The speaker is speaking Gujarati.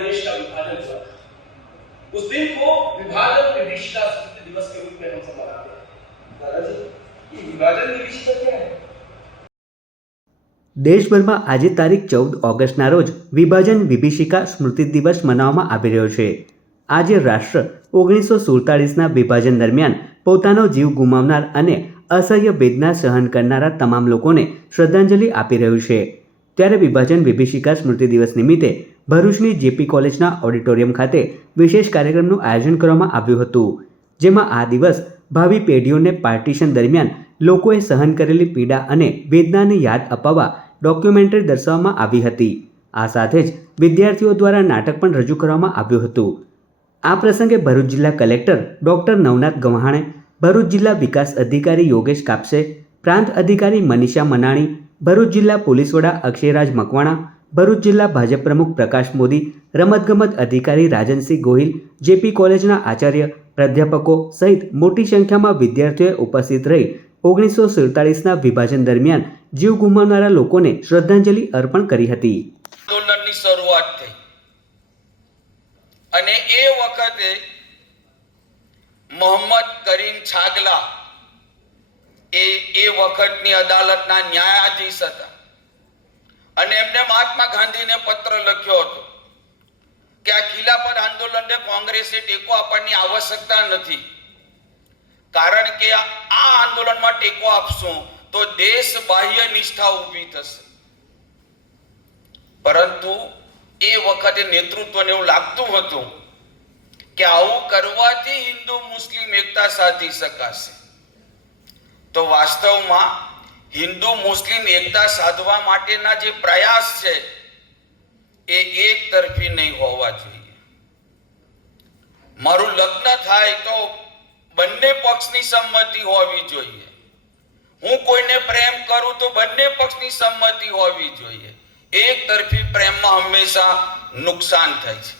देश का विभाजन हुआ था। उस दिन को विभाजन विभीषिका स्मृति दिवस के रूप में हम सब मनाते हैं। दादाजी, ये विभाजन विभीषिका क्या है? દેશભરમાં આજે તારીખ 14 ઓગસ્ટના રોજ વિભાજન વિભીષિકા સ્મૃતિ દિવસ મનાવવામાં આવી રહ્યો છે। આજે રાષ્ટ્ર 1947ના વિભાજન દરમિયાન પોતાનો જીવ ગુમાવનાર અને અસહ્ય વેદના સહન કરનારા તમામ લોકોને શ્રદ્ધાંજલિ આપી રહ્યું છે। ત્યારે વિભાજન વિભીષિકા સ્મૃતિ દિવસ નિમિત્તે ભરૂચની જેપી કોલેજના ઓડિટોરિયમ ખાતે વિશેષ કાર્યક્રમનું આયોજન કરવામાં આવ્યું હતું, જેમાં આ દિવસ ભાવિ પેઢીઓને પાર્ટીશન દરમિયાન લોકોએ સહન કરેલી પીડા અને વેદનાને યાદ અપાવવા ડોક્યુમેન્ટરી દર્શાવવામાં આવી હતી। આ સાથે જ વિદ્યાર્થીઓ દ્વારા નાટક પણ રજૂ કરવામાં આવ્યું હતું। આ પ્રસંગે ભરૂચ જિલ્લા કલેક્ટર ડોક્ટર નવનાથ ગવ્હાણે, ભરૂચ જિલ્લા વિકાસ અધિકારી યોગેશ કાપસે, પ્રાંત અધિકારી મનીષા મનાણી, ભરૂચ જિલ્લા પોલીસ વડા અક્ષયરાજ મકવાણા, ભરૂચ જિલ્લા ભાજપ પ્રમુખ પ્રકાશ મોદી, રમતગમત અધિકારી રાજનસિંહ ગોહિલ, જેપી કોલેજના આચાર્ય, પ્રાધ્યાપકો સહિત મોટી સંખ્યામાં વિદ્યાર્થીઓએ ઉપસ્થિત રહી 1947ના વિભાજન દરમિયાન જીવ ગુમાવનારા લોકોને શ્રદ્ધાંજલિ અર્પણ કરી હતી। આંદોલનની શરૂઆત થઈ અને એ વખતે મોહમ્મદ કરીમ છાગલા એ વખતની અદાલતના ન્યાયાધીશ હતા અને એમને મહાત્મા ગાંધીને પત્ર લખ્યો હતો કે આ ખિલાફત આંદોલનને કોંગ્રેસે ટેકો આપવાની આવશ્યકતા નથી, કારણ કે આ આંદોલનમાં ટેકો આપશું તો દેશ બાહ્ય નિષ્ઠા ઊભી થશે। પરંતુ એ વખતે નેતૃત્વને એવું લાગતું હતું કે આવું કરવાથી હિન્દુ મુસ્લિમ એકતા સાધી શકાશે, તો વાસ્તવમાં હિન્દુ મુસ્લિમ એકતા સાધવા માટેના જે પ્રયાસ છે એ એક તરફી નહીં હોવા જોઈએ। મારું લગ્ન થાય તો બંને પક્ષની સંમતિ હોવી જોઈએ, હું કોઈને પ્રેમ કરું તો બંને પક્ષની સંમતિ હોવી જોઈએ। એક તરફી પ્રેમમાં હંમેશા નુકસાન થાય છે।